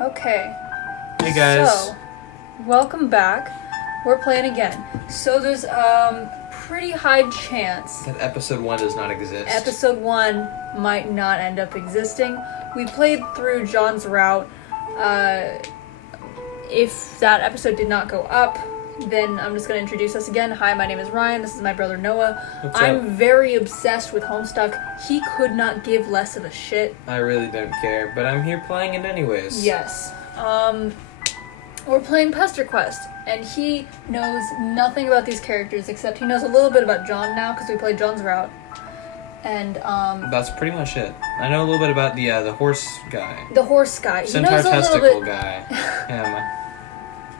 Okay. Hey guys. So, welcome back. We're playing again. So there's pretty high chance That episode 1 does not exist. episode 1 might not end up existing. We played through John's route. If that episode did not go up, then I'm just going to introduce us again. Hi, my name is Ryan. This is my brother Noah. I'm very obsessed with Homestuck. He could not give less of a shit. I really don't care, but I'm here playing it anyways. Yes. We're playing Pesterquest, and he knows nothing about these characters, except he knows a little bit about John now, because we played John's route. And, That's pretty much it. I know a little bit about the horse guy. the horse guy. Centaur he knows a testicle little bit... guy. Yeah,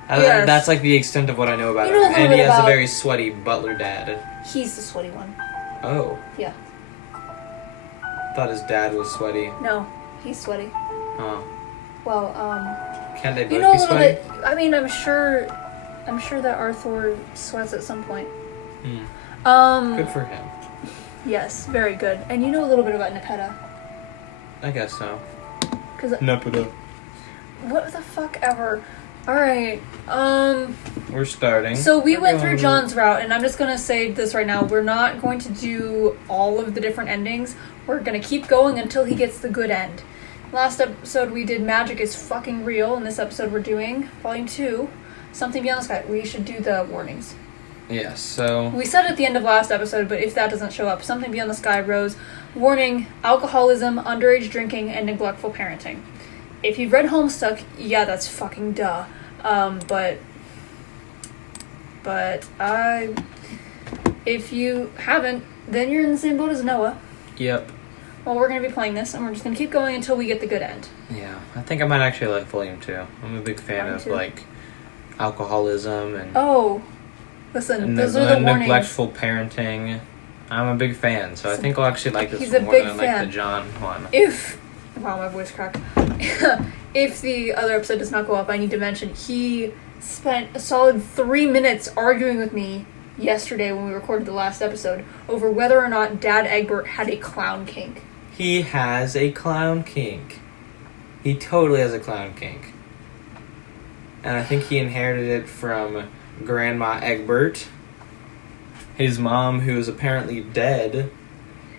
Yes. That's like the extent of what I know about You know a him. little And he bit has a about- very sweaty butler dad. He's the sweaty one. Oh. Yeah. Thought his dad was sweaty. No, he's sweaty. Oh. Well, Can't they both you know a be little sweaty? bit... I mean, I'm sure that Arthur sweats at some point. Good for him. Yes, very good. And you know a little bit about Nepeta. I guess so. Cause Nepeta. what the fuck ever. Alright, We're starting. so we We're went through going- John's route, and I'm just gonna say this right now. We're not going to do all of the different endings. We're gonna keep going until he gets the good end. Last episode we did Magic is Fucking Real, and this episode we're doing Volume 2, Something Beyond the Sky. We should do the warnings. Yes, so... We said at the end of last episode, but if that doesn't show up, Something Beyond the Sky Rose, warning, alcoholism, underage drinking, and neglectful parenting. If you've read Homestuck, yeah, that's fucking duh. But if you haven't, then you're in the same boat as Noah. Yep. Well, we're going to be playing this, and we're just going to keep going until we get the good end. Yeah, I think I might actually like Volume 2. I'm a big fan Volume of, 2? like, alcoholism and... Oh, listen, And those are the warnings. neglectful parenting. I'm a big fan, so I think I'll actually like this He's one a more big than I like fan. the John one. Wow, my voice cracked. If the other episode does not go up, I need to mention he spent a solid 3 minutes arguing with me yesterday when we recorded the last episode over whether or not Dad Egbert had a clown kink. He has a clown kink. He totally has a clown kink. And I think he inherited it from Grandma Egbert, his mom, who is apparently dead,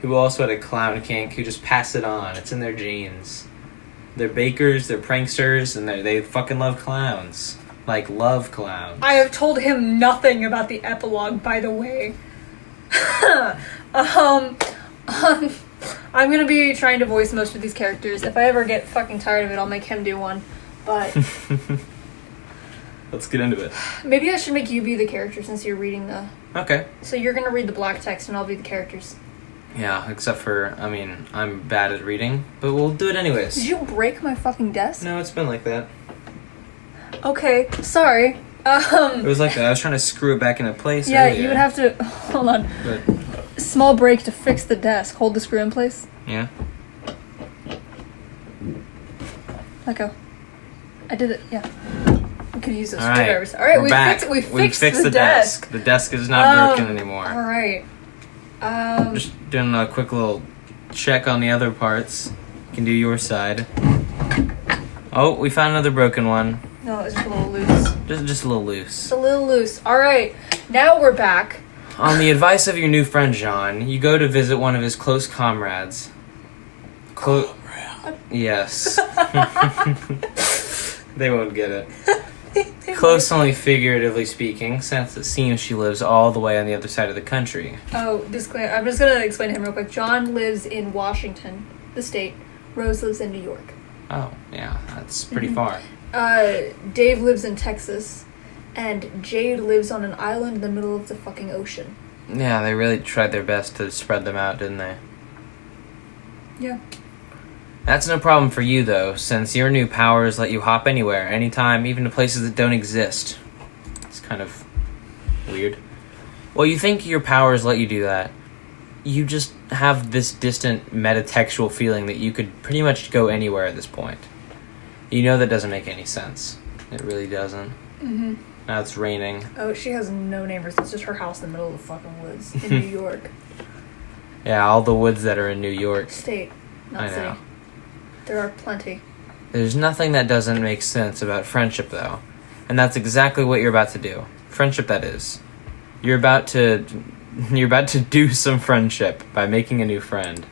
who also had a clown kink, who just passed it on. It's in their genes. They're bakers, they're pranksters, and they fucking love clowns. Like, love clowns. I have told him nothing about the epilogue, by the way. I'm gonna be trying to voice most of these characters. If I ever get fucking tired of it, I'll make him do one. But Let's get into it. maybe I should make you be the character since you're reading the... Okay. So you're gonna read the black text and I'll be the characters. Yeah, except for, I mean, I'm bad at reading, but we'll do it anyways. Did you break my fucking desk? No, it's been like that. Okay, sorry. It was like that. I was trying to screw it back into place Yeah, earlier, you would have to... Hold on. But, Small break to fix the desk. Hold the screw in place. yeah. Let go. I did it, yeah. We could use those Alright, screwdrivers. Alright, we're back. we fixed the desk. The desk is not broken anymore. Alright. Just doing a quick little check on the other parts. You can do your side. Oh, we found another broken one. No, it was just a little loose. Just a little loose. Just a little loose. Alright, now we're back. On the advice of your new friend John, you go to visit one of his close comrades. Yes. They won't get it. Close only figuratively speaking, since it seems she lives all the way on the other side of the country. Oh, disclaimer. I'm just gonna explain to him real quick. John lives in Washington, the state. Rose lives in New York. Oh, yeah, that's pretty far. Dave lives in Texas. And Jade lives on an island in the middle of the fucking ocean. Yeah, they really tried their best to spread them out, didn't they? Yeah. That's no problem for you, though, since your new powers let you hop anywhere, anytime, even to places that don't exist. It's kind of weird. Well, you think your powers let you do that. You just have this distant metatextual feeling that you could pretty much go anywhere at this point. You know that doesn't make any sense. It really doesn't. Mm-hmm. Now it's raining. Oh, she has no neighbors. It's just her house in the middle of the fucking woods in New York. Yeah, all the woods that are in New York. State, not I city. know. There are plenty. There's nothing that doesn't make sense about friendship, though. And that's exactly what you're about to do. Friendship, that is. You're about to do some friendship by making a new friend.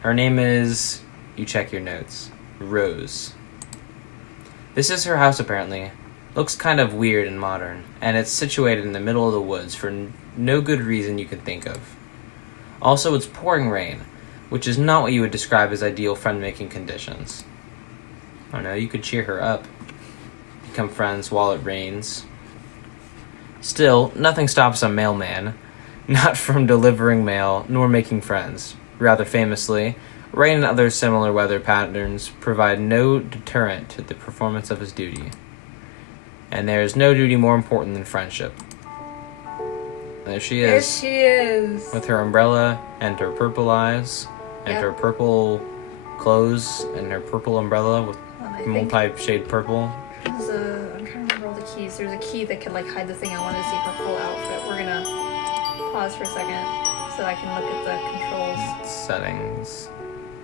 Her name is, you check your notes, Rose. This is her house, apparently. Looks kind of weird and modern, and it's situated in the middle of the woods for no good reason you can think of. Also, it's pouring rain, which is not what you would describe as ideal friend-making conditions. I don't know, you could cheer her up. Become friends while it rains. Still, nothing stops a mailman, not from delivering mail, nor making friends. Rather famously, rain and other similar weather patterns provide no deterrent to the performance of his duty. And there is no duty more important than friendship. There she is. There she is. With her umbrella and her purple eyes and her purple clothes and her purple umbrella with multi-shade purple. I'm trying to remember all the keys. There's a key that could hide the thing. I wanted to see her full outfit. We're gonna pause for a second so I can look at the controls. Settings.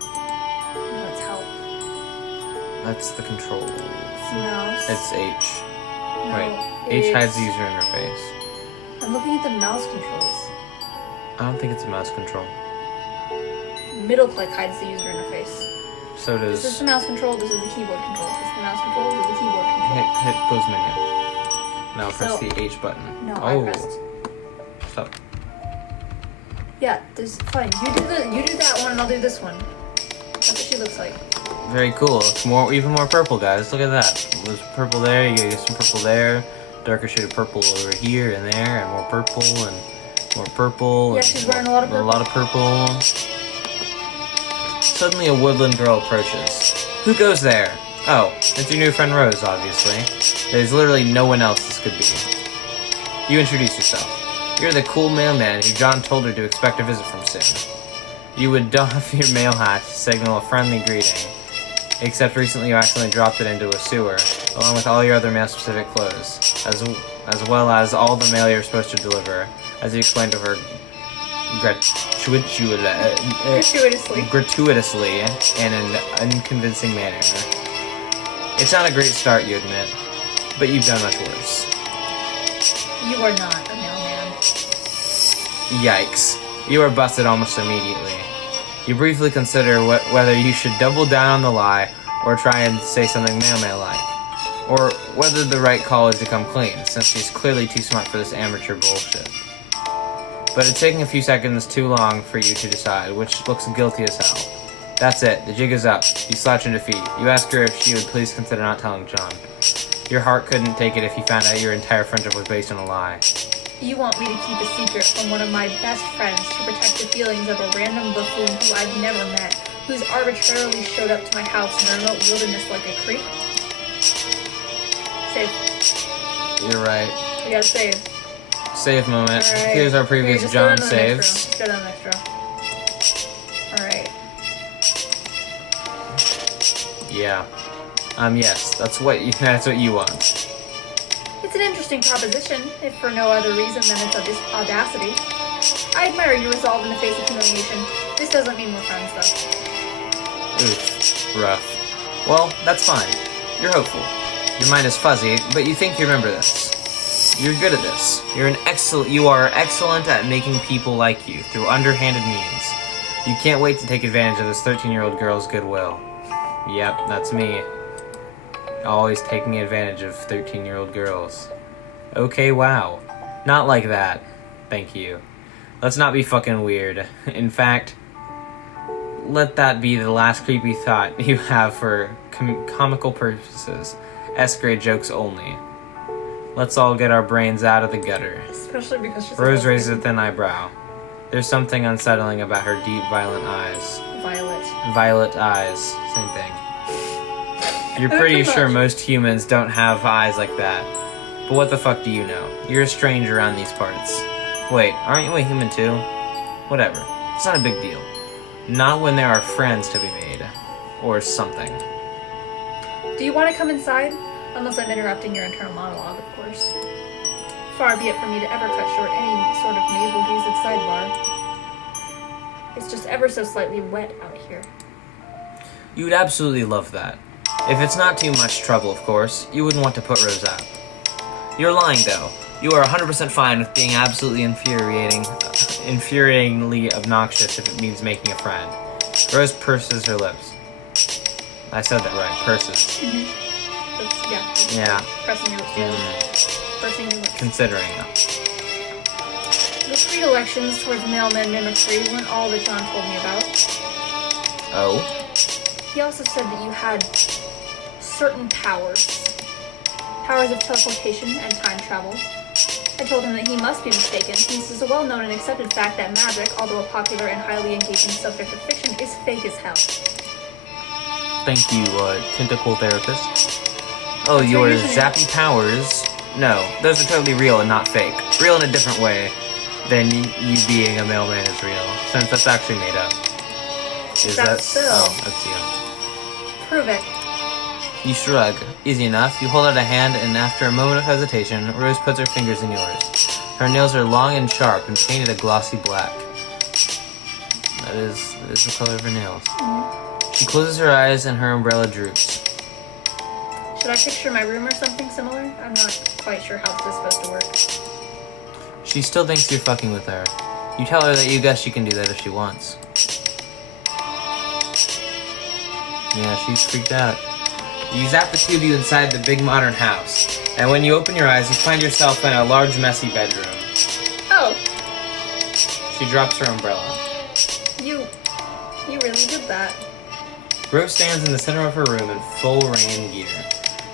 No, it's help. That's the controls. It's mouse. It's H. No, Wait, H hides the user interface. I'm looking at the mouse controls. I don't think it's a mouse control. Middle click hides the user interface. So does... This is the mouse control, this is the keyboard control. This is the mouse control, this is the keyboard control. Hit close menu. Now press the H button. No, I pressed. Stop. Yeah, there's fine. You do that one and I'll do this one. That's what she looks like. Very cool. It's even more purple, guys. Look at that. There's purple there, you get some purple there. Darker shade of purple over here and there, and more purple and more purple. Yeah, she's wearing a lot of purple. A lot of purple. Suddenly a woodland girl approaches. Who goes there? Oh, it's your new friend Rose, obviously. There's literally no one else this could be. You introduce yourself. You're the cool mailman who John told her to expect a visit from soon. You would doff your mail hat to signal a friendly greeting. Except recently you accidentally dropped it into a sewer, along with all your other mail-specific clothes, as well as all the mail you're supposed to deliver, as you explained to her gratuitously in an unconvincing manner. It's not a great start, you admit, but you've done much worse. You are not a mailman. Yikes. You are busted almost immediately. You briefly consider whether you should double down on the lie or try and say something mailman-like. Or whether the right call is to come clean, since she's clearly too smart for this amateur bullshit. But it's taking a few seconds too long for you to decide, which looks guilty as hell. That's it, the jig is up. You slouch in defeat. You ask her if she would please consider not telling John. Your heart couldn't take it if you found out your entire friendship was based on a lie. You want me to keep a secret from one of my best friends to protect the feelings of a random buffoon who I've never met, who's arbitrarily showed up to my house in the remote wilderness like a creep? Save. You're right. We gotta save. Save moment. Right. Here's our previous John saves. Go down the next row. Alright. Yeah. Yes, that's what you want. It's an interesting proposition, if for no other reason than its audacity. I admire your resolve in the face of humiliation. This doesn't mean we're friends, though. Oof. Rough. Well, that's fine. You're hopeful. Your mind is fuzzy, but you think you remember this. You're good at this. You are excellent at making people like you through underhanded means. You can't wait to take advantage of this 13-year-old girl's goodwill. Yep, that's me. Always taking advantage of 13-year-old girls. Okay, wow. Not like that. Thank you. Let's not be fucking weird. In fact, let that be the last creepy thought you have for comical purposes. S-grade jokes only. Let's all get our brains out of the gutter. Especially because she's Rose raises a thin eyebrow. There's something unsettling about her deep, violent eyes. Violet eyes. Same thing. You're pretty sure most humans don't have eyes like that. But what the fuck do you know? You're a stranger around these parts. Wait, aren't you a human too? Whatever. It's not a big deal. Not when there are friends to be made. Or something. Do you want to come inside? Unless I'm interrupting your internal monologue, of course. Far be it from me to ever cut short any sort of navel-gazed sidebar. It's just ever so slightly wet out here. You would absolutely love that. If it's not too much trouble, of course, you wouldn't want to put Rose out. You're lying, though. You are 100% fine with being absolutely infuriatingly obnoxious if it means making a friend. Rose purses her lips. I said that right, purses. Mm-hmm. Yeah. Pressing your lips together. Pressing your lips. Considering. The predilections towards mailman mimicry weren't all that John told me about. Oh? He also said that you had certain powers. Powers of teleportation and time travel. I told him that he must be mistaken, since it's a well-known and accepted fact that magic, although a popular and highly engaging subject of fiction, is fake as hell. Thank you, tentacle therapist. Oh, That's your your username. zappy powers? No, those are totally real and not fake. Real in a different way than you being a mailman is real, since that's actually made up. Is that? That's Phil. Oh, that's you. Prove it. You shrug. Easy enough. You hold out a hand, and after a moment of hesitation, Rose puts her fingers in yours. Her nails are long and sharp and painted a glossy black. That is the color of her nails. Mm-hmm. She closes her eyes and her umbrella droops. Should I picture my room or something similar? I'm not quite sure how this is supposed to work. She still thinks you're fucking with her. You tell her that you guess she can do that if she wants. Yeah, she's freaked out. You zap the two of you inside the big modern house, and when you open your eyes, you find yourself in a large, messy bedroom. Oh, She drops her umbrella. you really did that. Rose stands in the center of her room in full rain gear.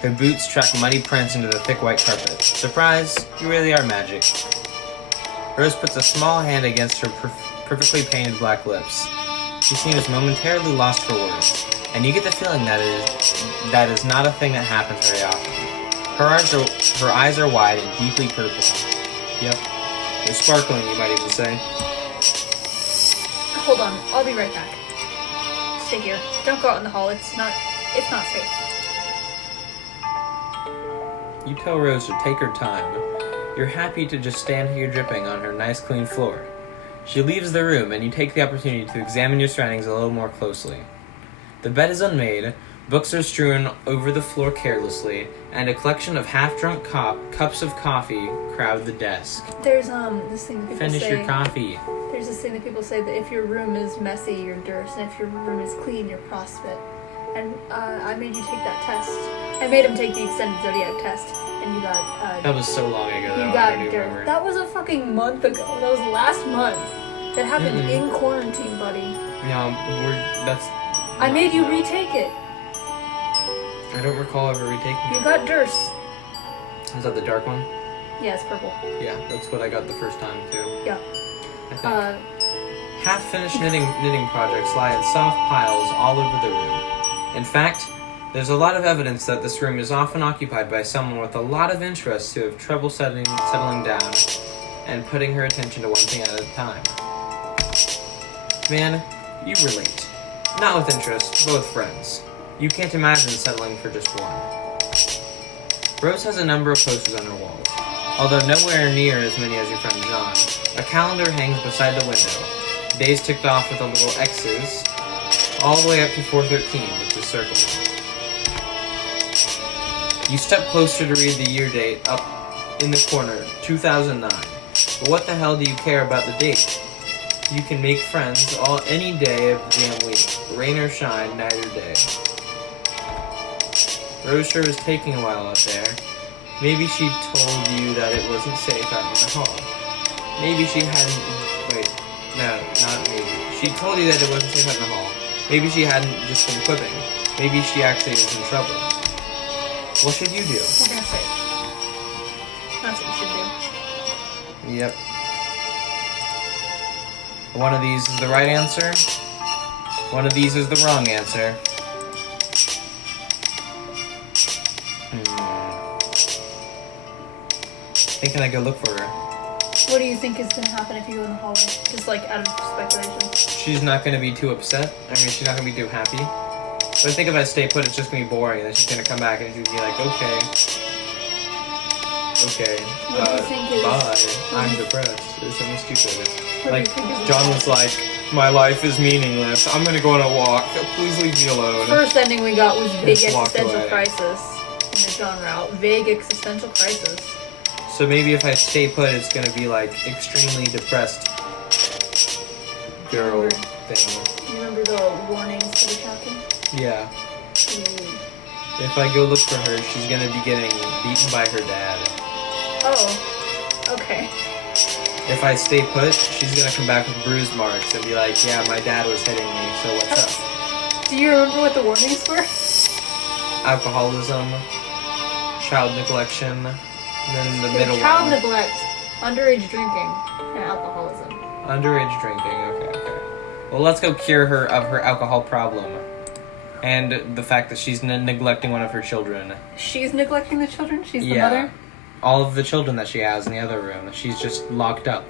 Her boots track muddy prints into the thick white carpet. Surprise, you really are magic. Rose puts a small hand against her perfectly painted black lips. She seems momentarily lost for words, and you get the feeling that is not a thing that happens very often. Her eyes are wide and deeply purple. Yep, they're sparkling, you might even say. Hold on, I'll be right back. Stay here. Don't go out in the hall. It's not safe. You tell Rose to take her time. You're happy to just stand here dripping on her nice clean floor. She leaves the room, and you take the opportunity to examine your surroundings a little more closely. The bed is unmade, books are strewn over the floor carelessly, and a collection of half-drunk cups of coffee crowd the desk. There's this thing that people Finish say. your coffee. There's this thing that people say that if your room is messy, you're Durst, and if your room is clean, you're CrossFit. And I made you take that test. I made him take the extended Zodiac test, and you got That was so long ago, though. you I got don't even Durst. remember. That was a fucking month ago. That was last month. That happened in quarantine, buddy. No, that's... I made you retake it. I don't recall ever retaking You it. got Durst. Is that the dark one? Yeah, it's purple. Yeah, that's what I got the first time, too. Yeah. I think. Half-finished knitting projects lie in soft piles all over the room. In fact, there's a lot of evidence that this room is often occupied by someone with a lot of interest who have trouble settling down and putting her attention to one thing at a time. Man, you relate. Not with interest, but with friends. You can't imagine settling for just one. Rose has a number of posters on her walls. Although nowhere near as many as your friend John, a calendar hangs beside the window. Days ticked off with the little X's, all the way up to 4/13, which is circled. You step closer to read the year date up in the corner, 2009. But what the hell do you care about the date? You can make friends any day of the damn week, rain or shine, night or day. Rose sure is taking a while out there. Maybe she told you that it wasn't safe out in the hall. Maybe she hadn't... Wait, no, not maybe. She told you that it wasn't safe out in the hall. Maybe she hadn't just been quipping. Maybe she actually was in trouble. What should you do? We're gonna say. That's what you should do. Yep. One of these is the right answer. One of these is the wrong answer. I think I go look for her. What do you think is gonna happen if you go in the hallway? Just like out of speculation. She's not going to be too upset. I mean, she's not going to be too happy. But I think if I stay put, it's just going to be boring. And then she's going to come back and she's going to be like, okay. What do you think is... Bye. I'm depressed. It's something stupid. What Like, do you think is John was like, My life is meaningless. I'm gonna go on a walk. Please leave me alone. First ending we got was vague Just walked existential away. crisis in the genre. Vague existential crisis. So maybe if I stay put, it's gonna be like extremely depressed girl thing. Do you remember the warnings to the captain? Yeah. Mm. If I go look for her, she's gonna be getting beaten by her dad. Oh, okay. If I stay put, she's gonna come back with bruise marks and be like, yeah, my dad was hitting me, so what's up? Do you remember what the warnings were? Alcoholism, child neglection, and then the middle child one. neglect, underage drinking, and alcoholism. Underage drinking, okay. Well, let's go cure her of her alcohol problem. And the fact that she's neglecting one of her children. She's neglecting the children? She's the mother? All of the children that she has in the other room. She's just locked up.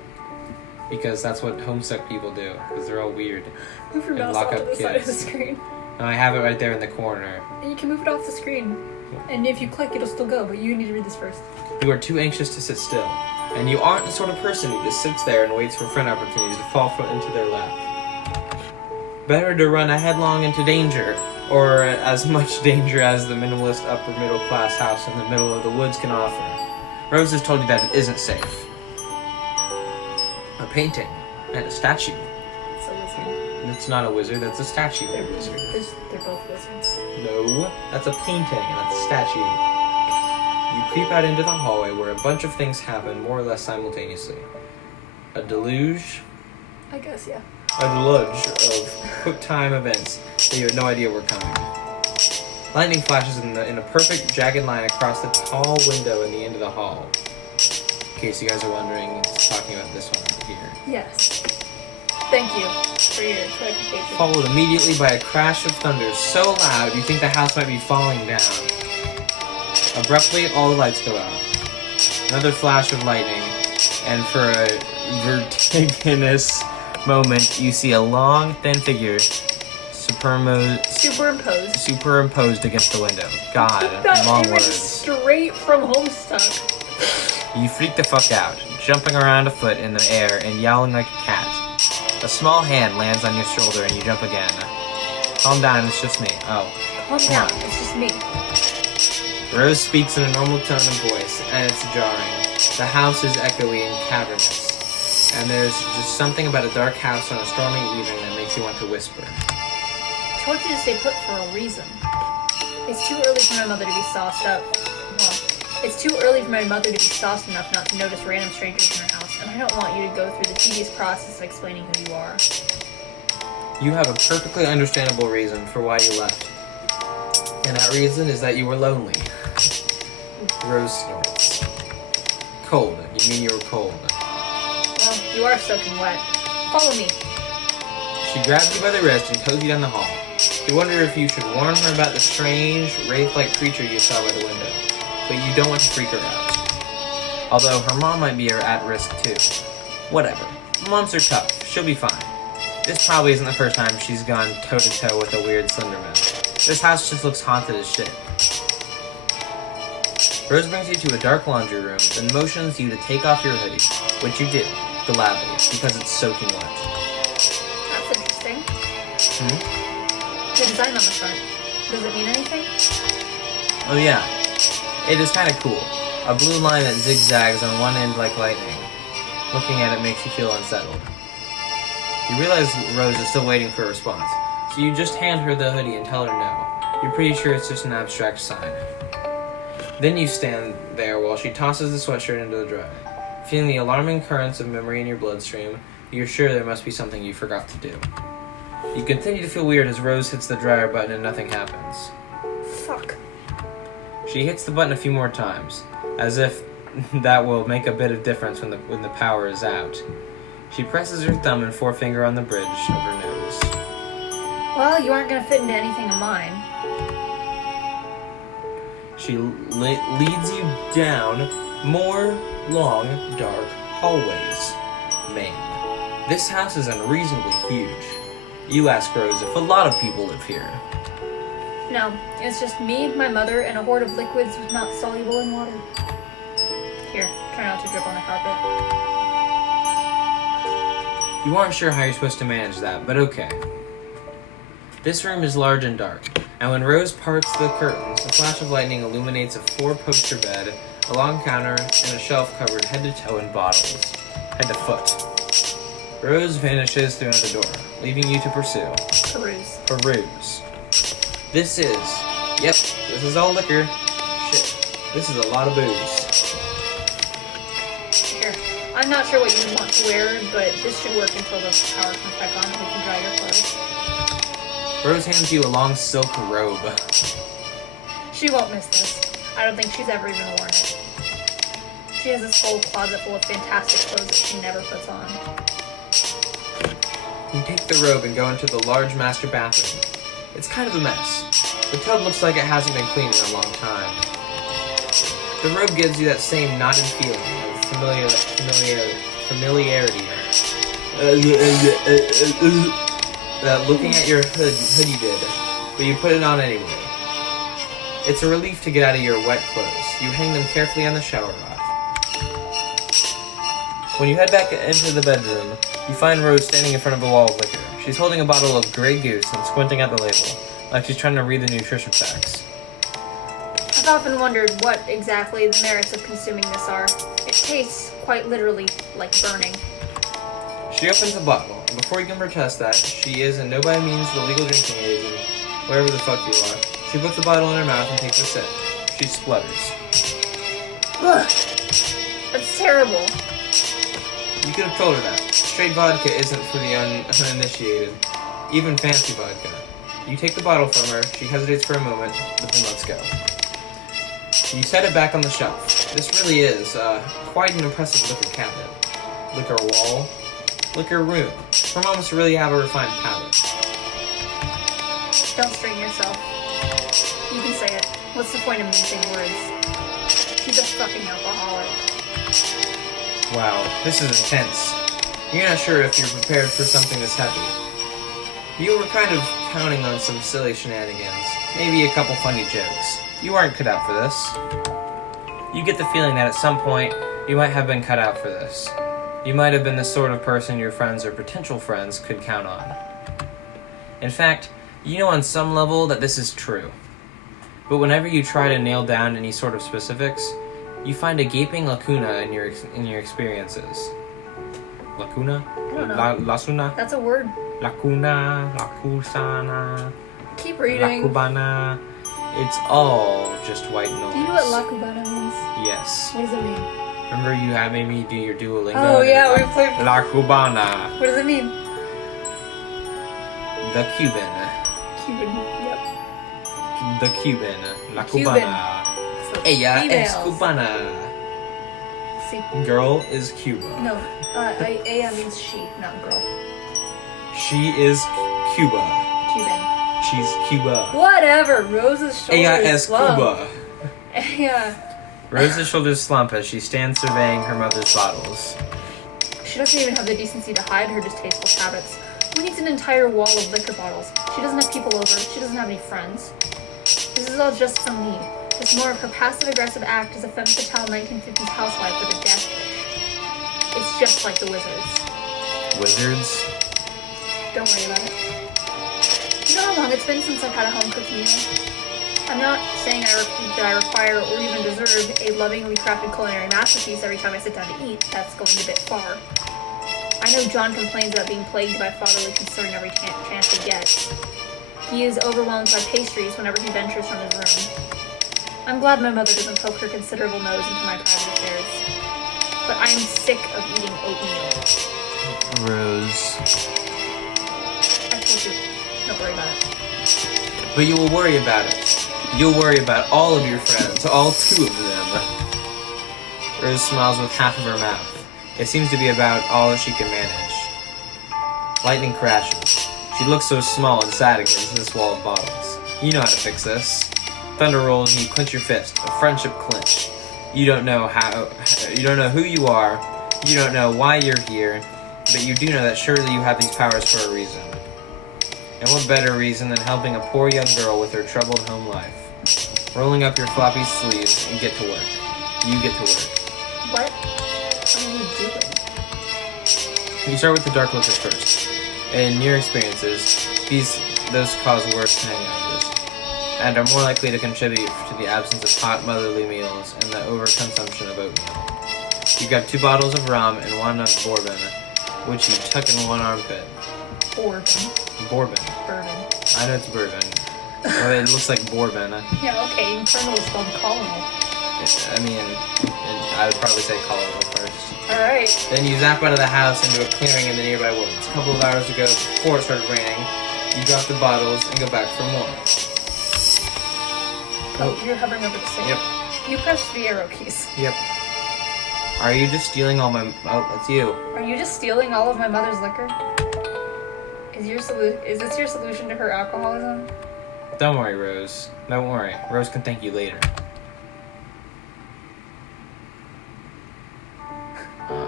Because that's what Homestuck people do. Because they're all weird. Move your And mouse lock off to up the side of the kids. screen. And I have it right there in the corner. And you can move it off the screen. And if you click, it'll still go, but you need to read this first. You are too anxious to sit still. And you aren't the sort of person who just sits there and waits for friend opportunities to fall into their lap. Better to run headlong into danger, or as much danger as the minimalist upper middle class house in the middle of the woods can offer. Rose has told you that it isn't safe. A painting and a statue. It's a wizard. It's not a wizard, that's a statue of a wizard. They're both wizards. No, that's a painting and that's a statue. You creep out into the hallway where a bunch of things happen more or less simultaneously. A deluge. I guess, yeah. A deluge of quick time events that you had no idea were coming. Lightning flashes in a perfect jagged line across the tall window in the end of the hall. In case you guys are wondering, it's talking about this one right here. Yes. Thank you for your clarification. Followed immediately by a crash of thunder so loud you think the house might be falling down. Abruptly, all the lights go out. Another flash of lightning, and for a vertiginous moment, you see a long, thin figure superimposed against the window. God, That long image words. straight from Homestuck. You freak the fuck out, jumping around a foot in the air and yowling like a cat. A small hand lands on your shoulder and you jump again. Calm down, it's just me. Oh. Calm down, it's just me. Rose speaks in a normal tone of voice, and it's jarring. The house is echoey and cavernous, and there's just something about a dark house on a stormy evening that makes you want to whisper. I told you to stay put for a reason. It's too early for my mother to be sauced up. Well, it's too early for my mother to be sauced enough not to notice random strangers in her house, and I don't want you to go through the tedious process of explaining who you are. You have a perfectly understandable reason for why you left. And that reason is that you were lonely. Rose snorts. Cold. You mean you were cold. Well, you are soaking wet. Follow me. She grabs you by the wrist and tows you down the hall. You wonder if you should warn her about the strange, wraith-like creature you saw by the window. But you don't want to freak her out. Although her mom might be at risk too. Whatever. Moms are tough. She'll be fine. This probably isn't the first time she's gone toe-to-toe with a weird Slenderman. This house just looks haunted as shit. Rose brings you to a dark laundry room, then motions you to take off your hoodie, which you do, gladly, because it's soaking wet. That's interesting. The design on the front. Does it mean anything? Oh yeah, it is kind of cool. A blue line that zigzags on one end like lightning. Looking at it makes you feel unsettled. You realize Rose is still waiting for a response, so you just hand her the hoodie and tell her no. You're pretty sure it's just an abstract sign. Then you stand there while she tosses the sweatshirt into the dryer. Feeling the alarming currents of memory in your bloodstream, you're sure there must be something you forgot to do. You continue to feel weird as Rose hits the dryer button and nothing happens. Fuck. She hits the button a few more times, as if that will make a bit of difference when the power is out. She presses her thumb and forefinger on the bridge of her nose. Well, you aren't gonna fit into anything of mine. She leads you down more long, dark hallways. Man, this house is unreasonably huge. You ask Rose if a lot of people live here. No, it's just me, my mother, and a horde of liquids not soluble in water. Here, try not to drip on the carpet. You aren't sure how you're supposed to manage that, but okay. This room is large and dark, and when Rose parts the curtains, a flash of lightning illuminates a 4-poster bed, a long counter, and a shelf covered head to toe in bottles. Head to foot. Rose vanishes through another door, leaving you to pursue. Peruse. This is all liquor. Shit, this is a lot of booze. Here, I'm not sure what you want to wear, but this should work until the power comes back on and we can dry your clothes. Rose hands you a long silk robe. She won't miss this. I don't think she's ever even worn it. She has this whole closet full of fantastic clothes that she never puts on. You take the robe and go into the large master bathroom. It's kind of a mess. The tub looks like it hasn't been cleaned in a long time. The robe gives you that same knotted feeling of familiarity. That looking at your hoodie did, but you put it on anyway. It's a relief to get out of your wet clothes. You hang them carefully on the shower rod. When you head back into the bedroom, you find Rose standing in front of a wall of liquor. She's holding a bottle of Grey Goose and squinting at the label, like she's trying to read the nutrition facts. I've often wondered what exactly the merits of consuming this are. It tastes, quite literally, like burning. She opens the bottle, and before you can protest that, she is in no by means the legal drinking age, and wherever the fuck you are, she puts the bottle in her mouth and takes a sip. She splutters. Ugh. That's terrible. You could have told her that. Straight vodka isn't for the uninitiated. Even fancy vodka. You take the bottle from her, she hesitates for a moment, but then lets go. You set it back on the shelf. This really is, quite an impressive liquor cabinet. Liquor wall. Liquor room. Her moms really have a refined palate. Don't strain yourself. You can say it. What's the point of mincing words? She's a fucking alcoholic. Wow, this is intense. You're not sure if you're prepared for something this heavy. You were kind of counting on some silly shenanigans, maybe a couple funny jokes. You aren't cut out for this. You get the feeling that at some point, you might have been cut out for this. You might have been the sort of person your friends or potential friends could count on. In fact, you know on some level that this is true. But whenever you try to nail down any sort of specifics, you find a gaping lacuna in your experiences. Lacuna? I don't know. Lasuna? That's a word. Lacuna, lacusana, Keep reading. lacubana. It's all just white noise. Do you know what la cubana means? Yes. What does it mean? Remember you had made me do your Duolingo? Oh yeah, we played. La Cubana. What does it mean? The Cuban. Cuban. Yep. The Cuban. La Cuban. Cubana. Ella es Females. cubana. See. Girl is Cuba. No. Ella means she, not girl. She is Cuba. Cuban. She's Cuba. Whatever. Rose's shoulders Ella es slump. Cuba. Yeah. Rose's shoulders slump as she stands surveying her mother's bottles. She doesn't even have the decency to hide her distasteful habits. Who needs an entire wall of liquor bottles? She doesn't have people over. She doesn't have any friends. This is all just some need. It's more of her passive-aggressive act as a femme fatale 1950s housewife with a death wish. It's just like the Wizards. Wizards? Don't worry about it. You know how long it's been since I've had a home-cooked meal? I'm not saying that I require or even deserve a lovingly crafted culinary masterpiece every time I sit down to eat. That's going a bit far. I know John complains about being plagued by fatherly concern every chance he gets. He is overwhelmed by pastries whenever he ventures from his room. I'm glad my mother doesn't poke her considerable nose into my private affairs. But I am sick of eating oatmeal. Rose. I told you, don't worry about it. But you will worry about it. You'll worry about all of your friends, all 2 of them. Rose smiles with half of her mouth. It seems to be about all that she can manage. Lightning crashes. She looks so small and sad against this wall of bottles. You know how to fix this. Thunder rolls and you clench your fist. A friendship clinch. You don't know who you are. You don't know why you're here. But you do know that surely you have these powers for a reason. And what better reason than helping a poor young girl with her troubled home life? Rolling up your floppy sleeves and get to work. You get to work. What are you doing? You start with the dark liquors first. In your experiences, those cause worse hangovers, and are more likely to contribute to the absence of hot motherly meals and the overconsumption of oatmeal. You've got 2 bottles of rum and 1 of bourbon, which you tuck in one armpit. Bourbon. Bourbon. I know it's bourbon. Well, it looks like bourbon. Yeah, okay. Infernal is spelled colonel. I mean, I would probably say colonel first. Alright. Then you zap out of the house into a clearing in the nearby woods. A couple of hours ago, before it started raining, you drop the bottles and go back for more. Oh, you're hovering over the sink. Yep. You pressed the arrow keys. Yep. Are you just stealing all my... Oh, that's you. Are you just stealing all of my mother's liquor? Is this your solution to her alcoholism? Don't worry, Rose. Don't worry. Rose can thank you later.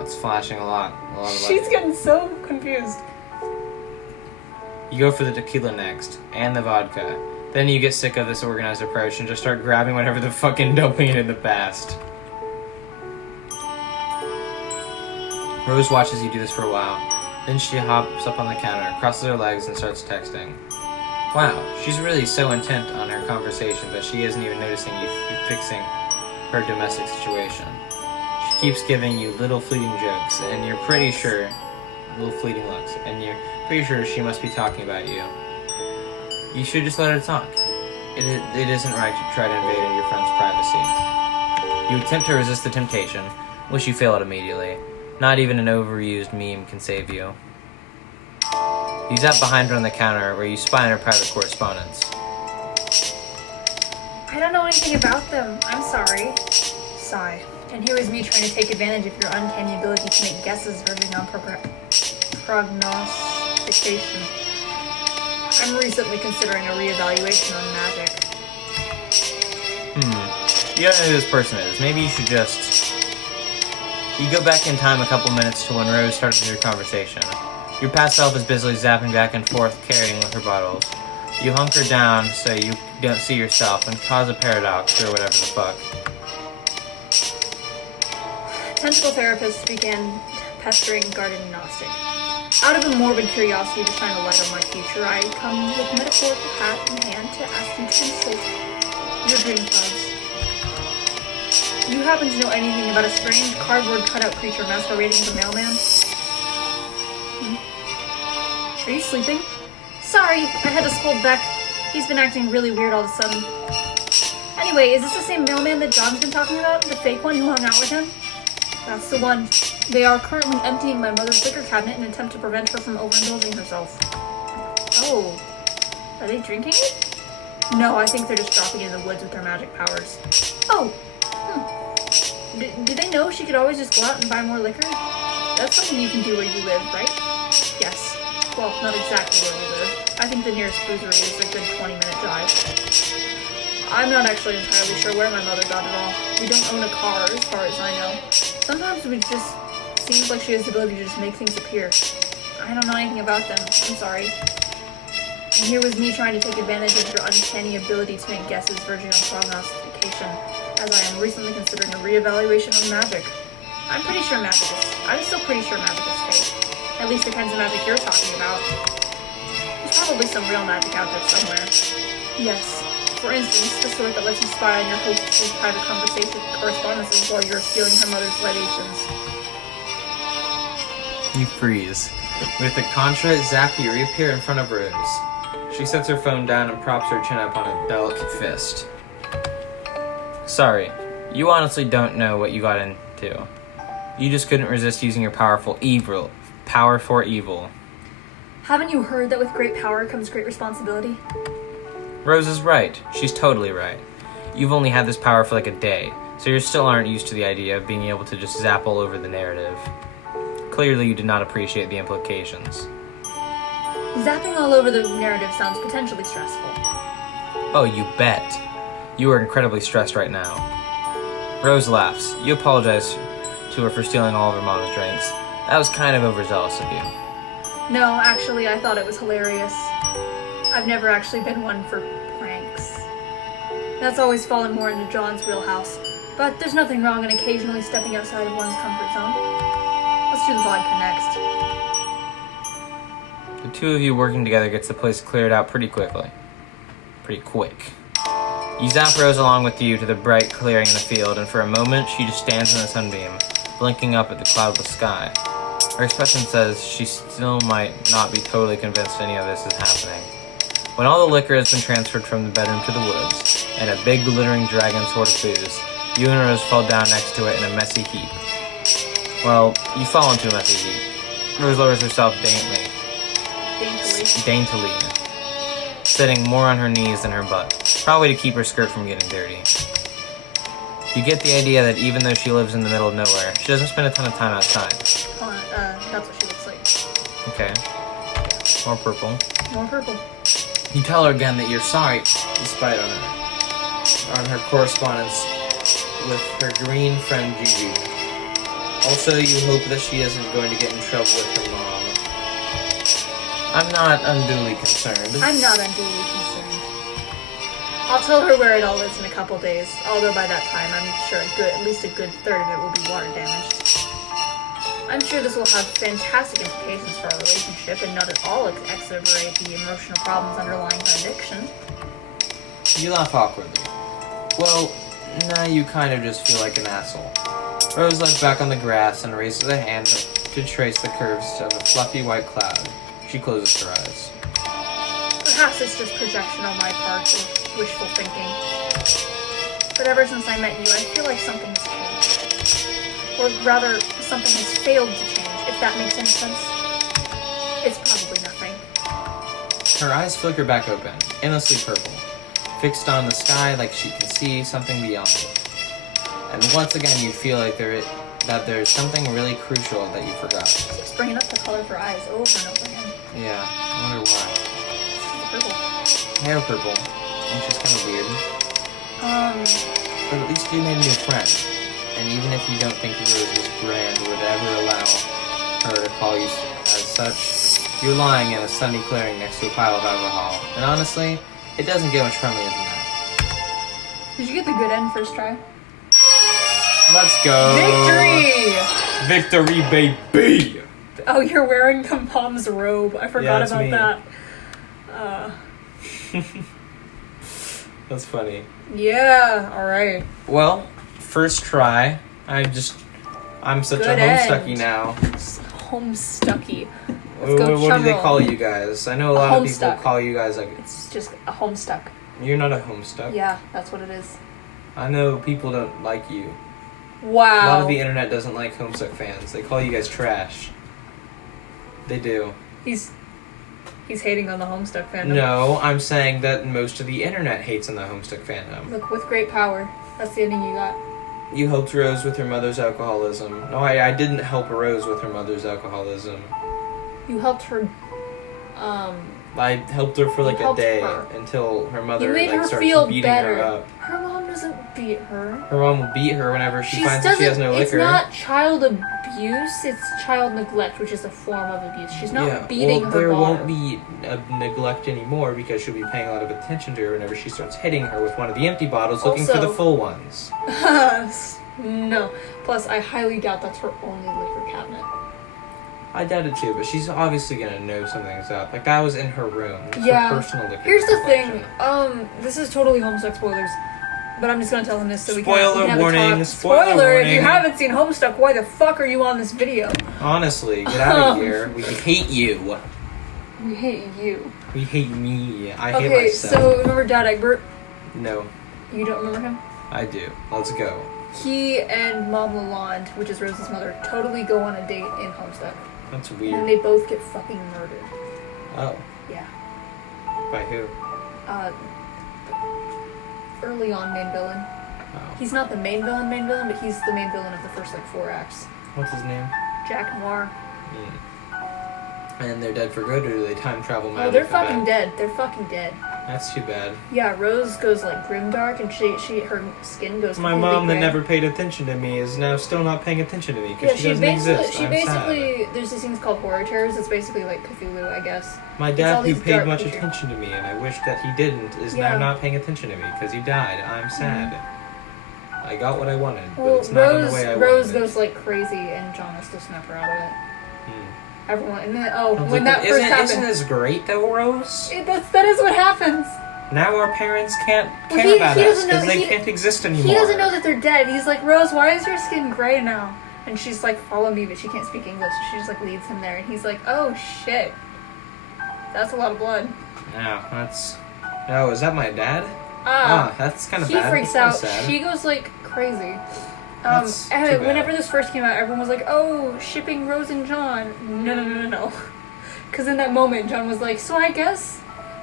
It's flashing a lot. She's getting so confused. You go for the tequila next, and the vodka. Then you get sick of this organized approach and just start grabbing whatever the fucking dopamine in the past. Rose watches you do this for a while. Then she hops up on the counter, crosses her legs, and starts texting. Wow, she's really so intent on her conversation that she isn't even noticing you fixing her domestic situation. She keeps giving you little fleeting jokes, and you're pretty sure... little fleeting looks, and you're pretty sure she must be talking about you. You should just let her talk. It isn't right to try to invade into your friend's privacy. You attempt to resist the temptation, which you fail at immediately. Not even an overused meme can save you. You zap behind her on the counter, where you spy on her private correspondence. I don't know anything about them. I'm sorry. Sigh. And here is me trying to take advantage of your uncanny ability to make guesses verging on prognostication. I'm recently considering a reevaluation on magic. You don't know who this person is. Maybe you should just... You go back in time a couple minutes to when Rose started your conversation. Your past self is busily zapping back and forth, carrying her bottles. You hunker down so you don't see yourself and cause a paradox or whatever the fuck. Tentacle therapists began pestering garden gnostic. Out of a morbid curiosity to shine a light on my future, I come with metaphorical hat in hand to ask you to consult your dream clouds. Do you happen to know anything about a strange cardboard cutout creature masquerading as a mailman? Are you sleeping? Sorry, I had to scold Beck. He's been acting really weird all of a sudden. Anyway, is this the same mailman that John's been talking about? The fake one who hung out with him? That's the one. They are currently emptying my mother's liquor cabinet in an attempt to prevent her from overindulging herself. Oh. Are they drinking it? No, I think they're just dropping it in the woods with their magic powers. Oh. Do they know she could always just go out and buy more liquor? That's something you can do where you live, right? Yes. Well, not exactly where we live. I think the nearest boozery is a good 20-minute drive. I'm not actually entirely sure where my mother got it all. We don't own a car, as far as I know. Sometimes it just seems like she has the ability to just make things appear. I don't know anything about them. I'm sorry. And here was me trying to take advantage of your uncanny ability to make guesses verging on prognostication, as I am recently considering a reevaluation on magic. I'm still pretty sure magic is fake. At least the kinds of magic you're talking about. There's probably some real magic out there somewhere. Yes. For instance, the sort that lets you spy on your hostess's private correspondences while you're stealing her mother's libations. You freeze. With a contra zap, you reappear in front of Rose. She sets her phone down and props her chin up on a delicate fist. Sorry, you honestly don't know what you got into. You just couldn't resist using your power for evil. Haven't you heard that with great power comes great responsibility? Rose is right. She's totally right. You've only had this power for like a day, so you still aren't used to the idea of being able to just zap all over the narrative. Clearly you did not appreciate the implications. Zapping all over the narrative sounds potentially stressful. Oh, you bet. You are incredibly stressed right now. Rose laughs. You apologize to her for stealing all of her mom's drinks. That was kind of overzealous of you. No, actually, I thought it was hilarious. I've never actually been one for pranks. That's always fallen more into John's wheelhouse. But there's nothing wrong in occasionally stepping outside of one's comfort zone. Let's do the vodka next. The two of you working together gets the place cleared out pretty quickly. Pretty quick. You zap Rose along with you to the bright clearing in the field, and for a moment she just stands in the sunbeam, blinking up at the cloudless sky. Her expression says she still might not be totally convinced any of this is happening. When all the liquor has been transferred from the bedroom to the woods, and a big glittering dragon sort of booze, you and Rose fall down next to it in a messy heap. Well, you fall into a messy heap. Rose lowers herself daintily, sitting more on her knees than her butt, probably to keep her skirt from getting dirty. You get the idea that even though she lives in the middle of nowhere, she doesn't spend a ton of time outside. That's what she looks like. Okay. More purple. More purple. You tell her again that you're sorry, despite on her correspondence with her green friend Gigi. Also, you hope that she isn't going to get in trouble with her mom. I'm not unduly concerned. I'll tell her where it all is in a couple days, although by that time I'm sure at least a good third of it will be water damaged. I'm sure this will have fantastic implications for our relationship and not at all exacerbate the emotional problems underlying her addiction. You laugh awkwardly. Well, now you kind of just feel like an asshole. Rose lies back on the grass and raises a hand to trace the curves of a fluffy white cloud. She closes her eyes. Perhaps it's just projection on my part or wishful thinking. But ever since I met you, I feel like something has changed. Or rather, something has failed to change, if that makes any sense. It's probably nothing. Her eyes flicker back open, endlessly purple, fixed on the sky like she can see something beyond it. And once again, you feel like there's something really crucial that you forgot. Keeps bringing up the color of her eyes over and over again. Yeah, I wonder why. Purple. Hair purple, which is kind of weird. But at least you made a new friend. And even if you don't think Rose's brand would ever allow her to call you as such, you're lying in a sunny clearing next to a pile of alcohol. And honestly, it doesn't get much friendlier than that. Did you get the good end first try? Let's go! Victory! Victory, baby! Oh, you're wearing Pom's robe. I forgot about me. that. That's funny. Yeah, alright. Well, first try. I'm such Good a end. homestucky now. Homestucky. Let's go What do they chumroll. call you guys? I know a lot of people Homestuck. call you guys like... It's just a homestuck. You're not a homestuck. Yeah, that's what it is. I know people don't like you. Wow. A lot of the internet doesn't like Homestuck fans. They call you guys trash. They do. He's hating on the Homestuck fandom. No, I'm saying that most of the internet hates on the Homestuck fandom. Look, with great power. That's the ending you got. You helped Rose with her mother's alcoholism. No, I didn't help Rose with her mother's alcoholism. You helped her, I helped her for like a helped day her. until her mother you made her starts feel beating better. her up. Her mom doesn't beat her. Her mom will beat her whenever she finds that she has no It's liquor. not child abuse, it's child neglect, which is a form of abuse. She's not beating her there daughter. won't be neglect anymore because she'll be paying a lot of attention to her whenever she starts hitting her with one of the empty bottles looking for Also- the full ones. No. Plus, I highly doubt that's her only liquor cabinet. I doubt it too, but she's obviously gonna know something's up. Like, that was in her room. It's Yeah. her personal liquor Here's the collection. thing. This is totally Homestuck spoilers. But I'm just gonna tell him this so we Spoiler can have warning, a talk. spoiler If you warning. haven't seen Homestuck, why the fuck are you on this video? Honestly, get out of here. We hate you. We hate you. We hate me. I hate Okay, myself. so remember Dad Egbert? No, You don't remember him? I do. Let's go. He and Mom Lalonde, which is Rose's mother, totally go on a date in Homestuck. That's And weird. they both get fucking murdered. Oh, Yeah. by who? Early on main villain. Oh. He's not the main villain, but he's the main villain of the first, 4 acts. What's his name? Jack Noir. And they're dead for good, or do they time travel magic? Oh, they're them fucking back? dead. They're fucking dead. That's too bad. Yeah, Rose goes grimdark, and her skin goes. My completely mom that gray. never paid attention to me is now still not paying attention to me Yeah, because she doesn't exist. She I'm basically. sad. There's these things called horror terrors. It's basically like Cthulhu, I guess. My all dad, who these paid dark much creatures. attention to me, and I wish that he didn't, is Yeah. now not paying attention to me because he died. I'm sad. I got what I wanted, but Well, it's not in the way I Rose wanted goes like crazy, and John has to snap her out of it. Hmm. Everyone, and then Like, when that first happened, isn't this great though, Rose? That is what happens. Now our parents can't Well, care he about doesn't us know because that they can't exist anymore. He doesn't know that they're dead. He's like, Rose, why is your skin gray now? And she's like, follow me, but she can't speak English, so she just like leads him there, and he's like, oh shit, that's a lot of blood. Yeah, that's. Oh, is that my dad? That's kind of bad. He freaks That's out. sad. She goes like crazy. That's too bad. Whenever this first came out, everyone was like, "Oh, shipping Rose and John." No. Because in that moment, John was like, "So I guess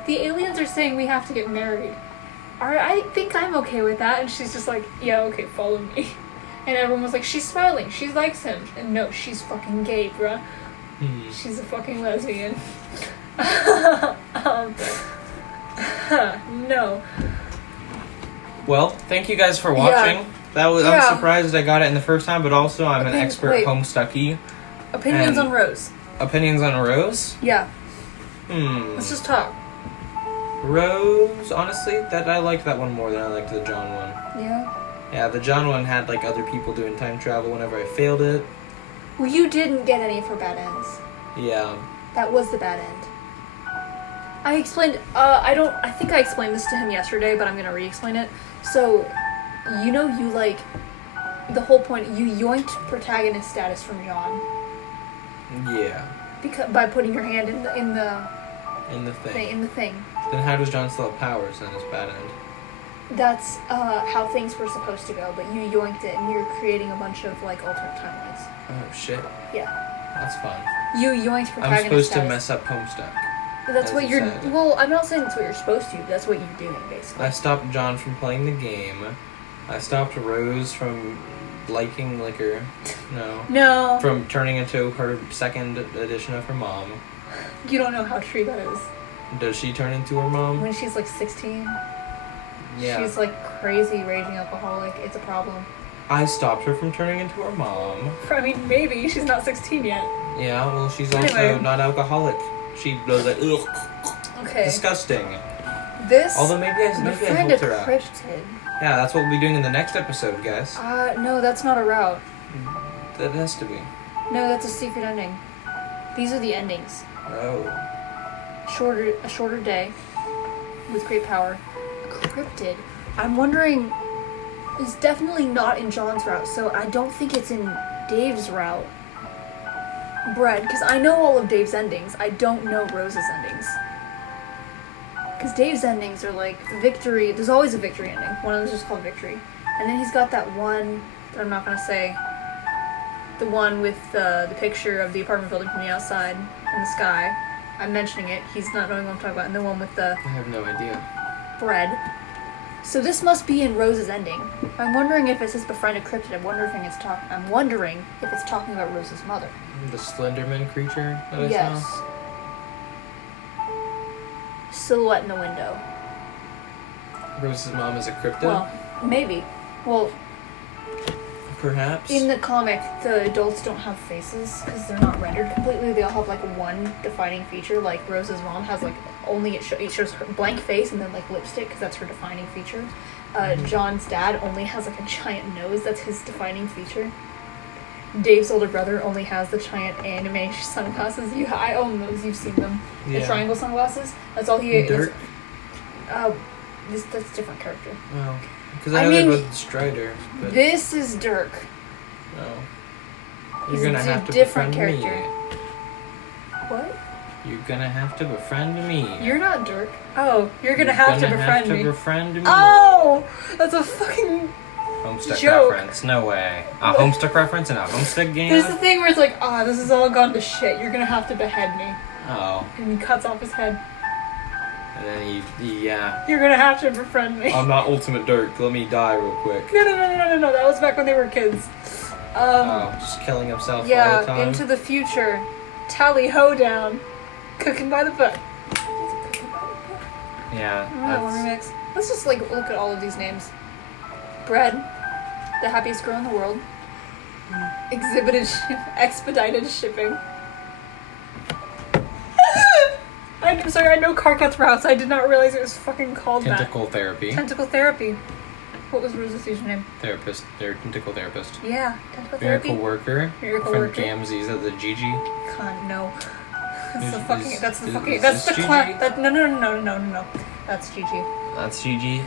the aliens are saying we have to get married. I think I'm okay with that." And she's just like, "Yeah, okay, follow me." And everyone was like, "She's smiling. She likes him." And no, she's fucking gay, bruh. She's a fucking lesbian. No. Well, thank you guys for watching. Yeah. I'm surprised I got it in the first time, but also I'm an expert Homestucky. Opinions on Rose. Opinions on Rose? Yeah. Let's just talk. Rose, honestly, that I liked that one more than I liked the John one. Yeah? Yeah, the John one had like other people doing time travel whenever I failed it. Well, you didn't get any of her bad ends. Yeah. That was the bad end. I explained, I think I explained this to him yesterday, but I'm gonna re-explain it. So, you know, you like, the whole point, you yoinked protagonist status from John. Yeah. By putting your hand in the thing. In the thing. Then how does John still have powers in his bad end? That's how things were supposed to go, but you yoinked it, and you're creating a bunch of like alternate timelines. Oh shit. Yeah. That's fun. You yoinked protagonist I'm supposed status. to mess up Homestuck. That's what you're. said. Well, I'm not saying that's what you're supposed to. That's what you're doing, basically. I stopped John from playing the game. I stopped Rose from liking liquor. No. From turning into her second edition of her mom. You don't know how true that is. Does she turn into her mom? When she's like 16. Yeah. She's like crazy raging alcoholic. It's a problem. I stopped her from turning into her mom. I mean, maybe she's not 16 yet. Yeah, well, she's Anyway. also not alcoholic. She does like, ugh. Okay. Disgusting. This. Although maybe I Befriend helped a her out. cryptid. Yeah, that's what we'll be doing in the next episode, guys. No, that's not a route. That has to be. No, that's a secret ending. These are the endings. Oh. A shorter day with great power. A cryptid. I'm wondering. It's definitely not in John's route, so I don't think it's in Dave's route. Bread, because I know all of Dave's endings. I don't know Rose's endings. Because Dave's endings are like victory. There's always a victory ending. One of them's just called victory. And then he's got that one that I'm not going to say. The one with the picture of the apartment building from the outside in the sky. I'm mentioning it. He's not knowing what I'm talking about. And the one with the I have no idea. bread. So this must be in Rose's ending. I'm wondering if it says befriend a cryptid. I'm wondering if it's talking about Rose's mother. The Slenderman creature that I Yes. saw? Silhouette in the window. Rose's mom is a cryptid? Well, maybe. Well, perhaps? in the comic, the adults don't have faces because they're not rendered completely. They all have like one defining feature. Like Rose's mom has like only it shows her blank face and then like lipstick because that's her defining feature. John's dad only has like a giant nose. That's his defining feature. Dave's older brother only has the giant anime sunglasses. I own those. You've seen them. Yeah. The triangle sunglasses. That's all he. Dirk? That's a different character. Oh. Because I know they're both Strider. But This is Dirk. no. He's You're gonna a have to different befriend character. me. What? You're gonna have to befriend me. You're not Dirk. Oh, you're gonna have to befriend me. Befriend me. Oh! That's a fucking Homestuck joke. reference. No way. A Homestuck reference in a Homestuck game? There's the thing where it's like, this has all gone to shit. You're gonna have to behead me. Oh. And he cuts off his head. And then yeah. You're gonna have to befriend me. I'm not Ultimate Dirk. Let me die real quick. No. That was back when they were kids. Just killing himself all the time? Into the future. Tally ho down. Cooking by the book. Yeah. Remix. Let's just like look at all of these names. Bread, the happiest girl in the world. Expedited shipping. I'm sorry, I know Car Cat's routes. I did not realize it was fucking called Tentacle therapy. Tentacle therapy. What was Rose's username? Therapist. Tentacle therapist. Yeah, tentacle therapy. Miracle worker. Miracle From worker. Gamzee. Is that the Gigi? Con, no. Is That's the Gigi? clown. No. That's Gigi. That's Gigi.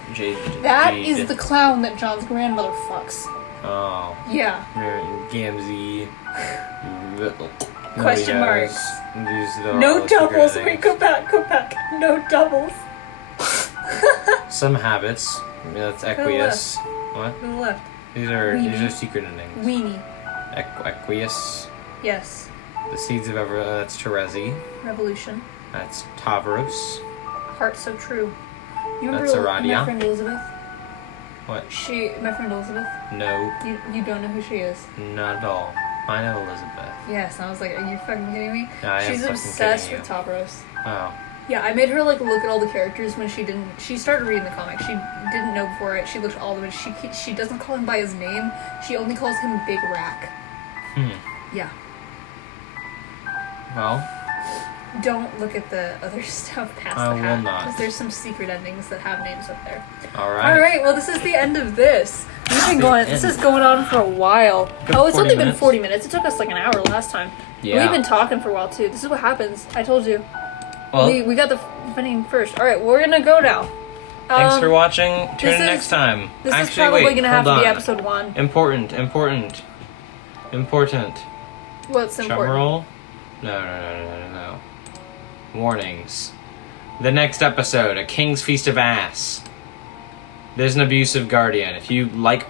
That is the clown that John's grandmother fucks. Oh. Yeah. Gamzee. Question marks. No doubles. Wait, go back. No doubles. Some habits. That's Equius. What? To the left. These are secret endings. Weenie. Equius. Yes. The Seeds of Ever. That's Terezi. Revolution. That's Tavros. Heart So True. You remember That's Aradia. my friend Elizabeth? What? My friend Elizabeth? No. You don't know who she is? Not at all. I know Elizabeth. Yes, and I was like, are you fucking kidding me? No, I am She's fucking obsessed kidding with you. Tavros. Oh. Yeah, I made her like look at all the characters when she started reading the comics. She didn't know before it. She looked at all of them. She doesn't call him by his name. She only calls him Big Rack. Yeah. Well. Don't look at the other stuff past I the will hat. not. Because there's some secret endings that have names up there. Alright. Alright, well this is the end of this. This is going on for a while. Good It's 40 only been minutes. 40 minutes. It took us like an hour last time. Yeah. We've been talking for a while too. This is what happens. I told you. Well, We got the funding first. Alright, well, we're gonna go now. thanks for watching. Tune in is- next time. This Actually, is probably wait, gonna have hold to be on. episode 1. Important. What's Drum important? roll? No. Warnings. The next episode, A King's Feast of Ass. There's an abusive guardian. If you like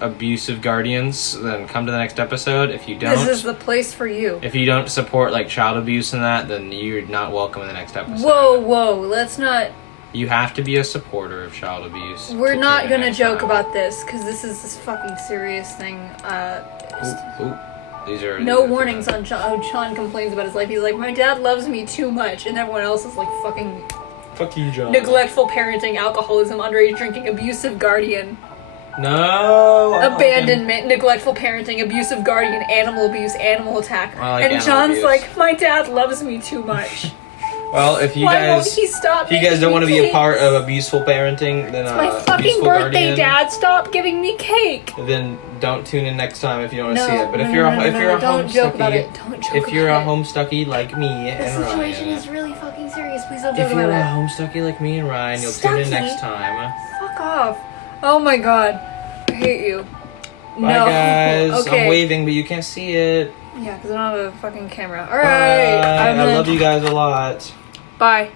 abusive guardians, then come to the next episode. If you don't, This is the place for you. if you don't support like child abuse and that, then you're not welcome in the next episode. Whoa, let's not. You have to be a supporter of child abuse. We're to not tune in gonna next joke time. about this because this is this fucking serious thing. Ooh. These are No warnings on John. John complains about his life. He's like, my dad loves me too much, and everyone else is like fucking Fuck you, John. neglectful parenting, alcoholism, underage drinking, abusive guardian, No. I like abandonment, neglectful parenting, abusive guardian, animal abuse, animal attack, I like and animal John's abuse. like, my dad loves me too much. Well, if you Why won't guys, he stop? if you guys making don't me want to be a cake? part of abuseful parenting, then My fucking abuseful birthday, guardian, Dad! Stop giving me cake. then don't tune in next time if you don't want to No, see it. But if no, you're no, if no, you're a don't joke about homestucky, it. Don't joke if you're a about it. homestucky like me The and situation Ryan, is really fucking serious. Please don't joke if you're a about it. homestucky like me and Ryan, you'll tune in Stucky? next time. Fuck off. Oh my god. I hate you. Bye, No. guys. Okay. I'm waving, but you can't see it. Yeah, because I don't have a fucking camera. Bye. Alright. I love you guys a lot. Bye.